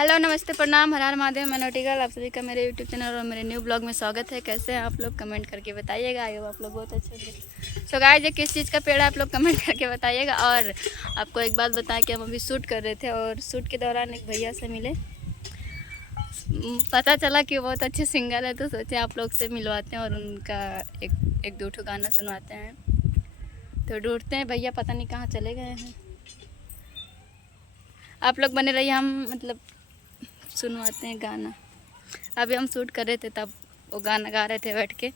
Hello नमस्ते प्रणाम हर हर महादेव। मैं नोटिकल आप सभी का मेरे यूट्यूब चैनल और मेरे न्यू ब्लॉग में स्वागत है। कैसे हैं आप लोग, कमेंट करके बताइएगा। आई होप आप लोग बहुत अच्छे होंगे। सो गाइस, ये किस चीज़ का पेड़ है आप लोग कमेंट करके बताइएगा। और आपको एक बात बताएं कि हम अभी शूट कर रहे थे और शूट के दौरान एक भैया से मिले। पता चला कि वो बहुत अच्छे सिंगर है, तो सोचे आप लोग से मिलवाते हैं और उनका एक दो ठो गाना सुनवाते हैं। तो ढूंढते हैं भैया, पता नहीं कहाँ चले गए हैं। आप लोग बने रहिए, हम मतलब सुनवाते हैं गाना। अभी हम शूट कर रहे थे तब वो गाना गा रहे थे बैठ के,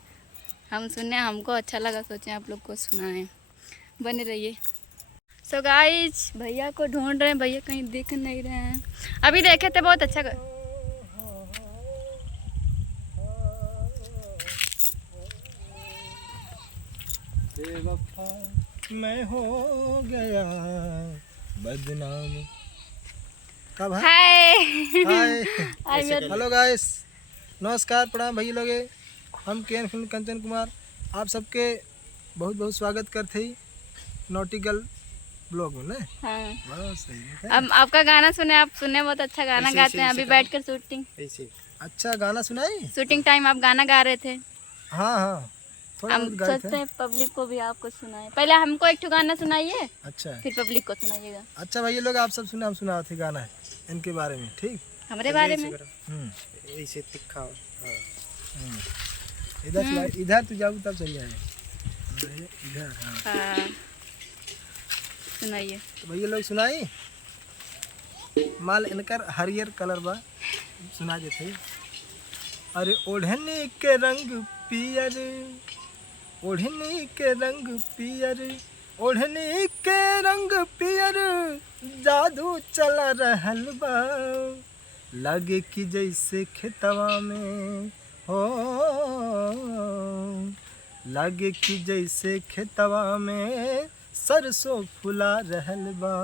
हम सुने, हमको अच्छा लगा, सोचे आप लोग को सुनाएं। बने रहिए। सो गाइस, भैया को ढूंढ रहे हैं, भैया कहीं दिख नहीं रहे हैं। अभी देखे थे बहुत अच्छा बेवफा मैं हो गया बदनाम। कब है? हाय हाय हेलो गाइस, नमस्कार प्रणाम भैया लोगे। हम केन फिल्म कंचन कुमार आप सबके बहुत बहुत स्वागत करते ही नॉटिकल ब्लॉग में। हाँ, बहुत सही है। अब आपका गाना सुने, आप सुने, बहुत अच्छा गाना गाते हैं। अभी बैठकर शूटिंग अच्छा गाना सुनाई, शूटिंग टाइम आप गाना गा रहे थे। हाँ हाँ, थोड़ा हम बहुत गाए सोचते थे। हैं पब्लिक को भी आपको सुनाए। पहले हमको एक ठो गाना सुनाइए, अच्छा फिर पब्लिक को सुनाइएगा। अच्छा भैया लोग, आप सब सुना, हम सुना थे गाना है इनके बारे में, ठीक। हमारे बारे में ऐसे तिखा इधर इधर तू जाऊ तब चल जाए इधर। हाँ, सुनाइए। तो भैया लोग सुनाई, माल इनकर हरियर कलर बा, सुना देते। अरे ओढ़नी के रंग पियर, ओढ़नी के रंग पियर, ओढ़नी के रंग पियर, जादू चला रहल बा, लगे कि जैसे खेतवा में हो, लगे कि जैसे खेतवा में सरसों फुला रहल बा,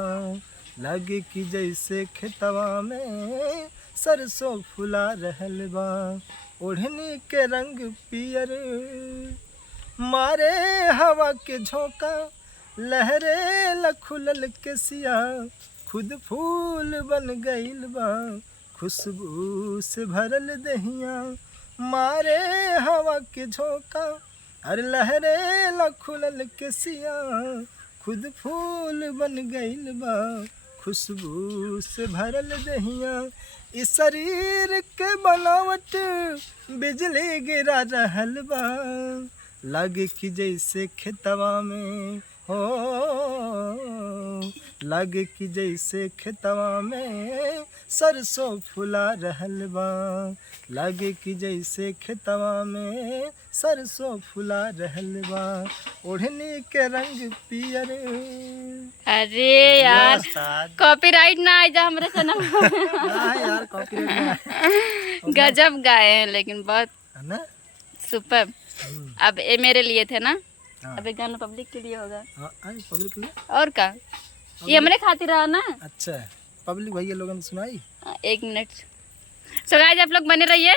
लगे कि जैसे खेतवा में सरसों फुला रहल बा, ओढ़नी के रंग पियर, मारे हवा के झोंका, लहरे लखुलल के सिया, खुद फूल बन गइल बा, खुशबू से भरल दहिया, मारे हवा के झोंका, अरे लहरे लखुलल के सिया, खुद फूल बन गइल बा, खुशबू से भरल दहिया, इस शरीर के बनावट बिजली गिरा रहल बा, लगे कि जैसे खेतवा में हो, लगे कि जैसे खेतवा में सरसों फुला रहल बा, लगे कि जैसे खेतवा में सरसों फुला रहल बा, ओढ़नी के रंग पियर। अरे यार, कॉपीराइट ना आ जा हमारे चैनल यार कॉपीराइट गजब गाए हैं, लेकिन बहुत है ना, सुपर। अब ये मेरे लिए थे ना, हाँ। अब ये गाना पब्लिक के लिए होगा। हाँ, पब्लिक के लिए और का ये हमरे खातिर रहा ना। अच्छा, पब्लिक भैया लोगों ने सुनाई। एक मिनट। सो गाइस, आप लोग बने रहिए,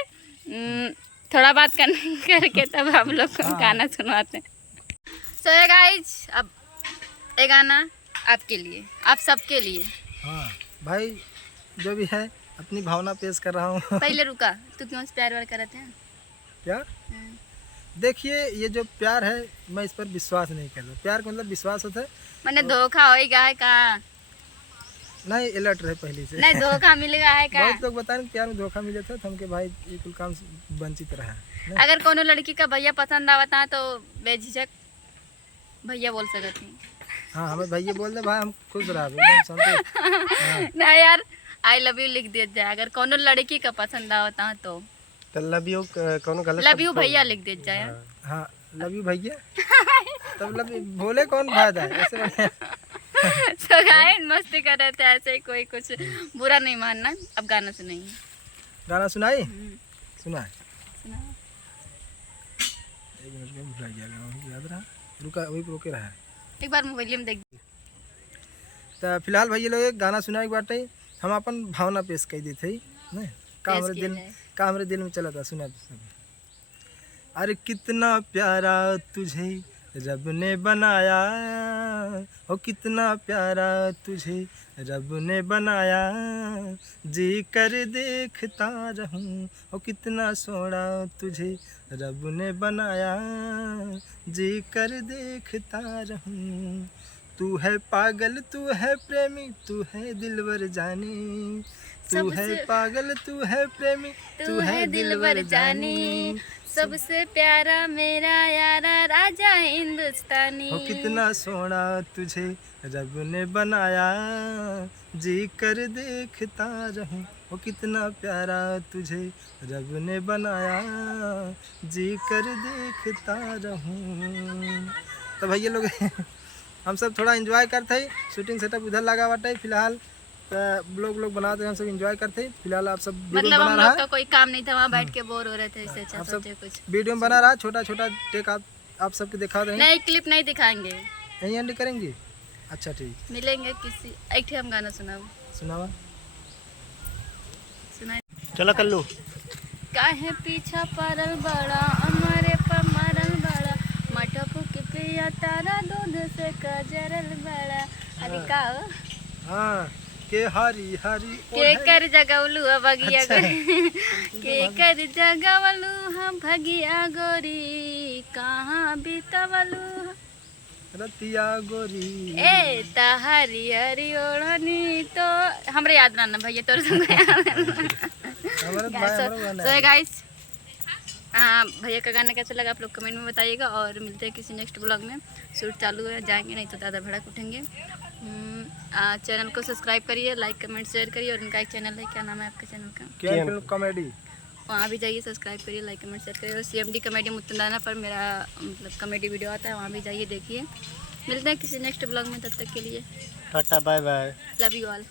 थोड़ा बात करके तब आप लोग को गाना सुनवाते हैं। सो गाइस, अब ये गाना आपके लिए, आप सबके लिए। हाँ भाई, जो भी है अपनी भावना पेश कर रहा हूँ। पहले रुका, तू क्यों प्यार वार करते हैं? प्यार, देखिए ये जो प्यार है, मैं इस पर विश्वास नहीं करता। प्यार का मतलब विश्वास होता है, मैंने धोखा होएगा है का? नहीं अलर्ट रहे पहले से। नहीं धोखा मिलेगा है का? बहुत लोग बताएं प्यार में धोखा मिले थे, हमके भाई ये कुल काम से वंचित रहा। अगर कोनो लड़की का भैया पसंद आवता है तो बेझिझक भैया बोल सकती हैं। हाँ हमें भैया बोल दे भाई, हम खुश रहा एकदम संतुष्ट। हाँ। ना यार, आई लव यू लिख दिया जाए अगर कोनो लड़की का पसंद आवता है तो। लव यू कौन गलत, लव यू भैया लिख दिया जाए। हाँ लव यू भैया, तब लव बोले कौन फायदा है ऐसे। सो गाइस, मस्ती कर रहे थे ऐसे ही, कोई कुछ बुरा नहीं मानना। अब गाना सुनाइए। गाना सुनाई, सुना सुना। एक मिनट में भुला गया, याद रहा, रुका वही रोके रहा। एक बार मोबाइल में देख। तो फिलहाल भैया लोग गाना सुनाए बाटे, हम अपन भावना पेश कर दी थी ना, का हमारे दिल में चला था, सुना। अरे कितना प्यारा तुझे रब ने बनाया, ओ कितना प्यारा तुझे रब ने बनाया, जी कर देखता रहूं, ओ कितना सोहना तुझे रब ने बनाया, जी कर देखता रहूं। तू है पागल तू है प्रेमी तू है दिलवर जानी, तू है सबसे- पागल तू है प्रेमी तू है दिलवर जानी, सबसे प्यारा मेरा यारा राजा हिंदुस्तानी। हो कितना सोहना तुझे रब ने बनाया, जी कर देखता रहूं, हो कितना प्यारा तुझे रब ने बनाया, जी कर देखता रहूं। तो भैया लोग हम सब थोड़ा एंजॉय करते हैं, शूटिंग सेटअप उधर लगा हुआ है फिलहाल, तो ब्लॉग बनाते हैं, हम सब एंजॉय करते हैं फिलहाल। आप सब वीडियो मतलब बना हम रहा लोग का कोई काम नहीं था, वहाँ बैठ के बोर हो रहे थे, इससे अच्छा आप सब सोचे कुछ वीडियो में बना रहा, छोटा छोटा टेक आप सबके दिखा देंगे, नई क्लिप नहीं दिखाएंगे, यहीं एंड करेंगे। अच्छा ठीक, मिलेंगे किसी एक ठे हम गाना सुनाओ सुनावा सुना। चलो कर लो। काहे पीछा पड़ल बड़ा हमारे पर मरल बड़ा, मठा फूक पिया तारा दूध से कजरल बड़ा। अरे का हो? हाँ के हरी हरी के कर जगवलू भगिया अच्छा। गोरी, के कर जगवलू हम भगिया गोरी, कहाँ बीतवलू रतिया गोरी। ए हरी हरी ओढ़नी तो हमरे याद ना भैया तोर संग हमारा भाई हमारा गाना सो है। गाइस भैया का गाना कैसा लगा आप लोग कमेंट में बताइएगा, और मिलते हैं किसी नेक्स्ट ब्लॉग में। शूट चालू है, जाएंगे नहीं तो ज़्यादा भड़क उठेंगे। चैनल को सब्सक्राइब करिए, लाइक कमेंट शेयर करिए, और उनका एक चैनल है, क्या नाम है आपके चैनल का? केएन फिल्म कॉमेडी, वहाँ भी जाइए, सब्सक्राइब करिए, लाइक कमेंट शेयर करिए। और CMD कॉमेडी मुत्तंदाना पर मेरा मतलब कॉमेडी वीडियो आता है, वहाँ भी जाइए देखिए। मिलते हैं किसी नेक्स्ट ब्लॉग में, तब तक के लिए tata bye bye. Love you all.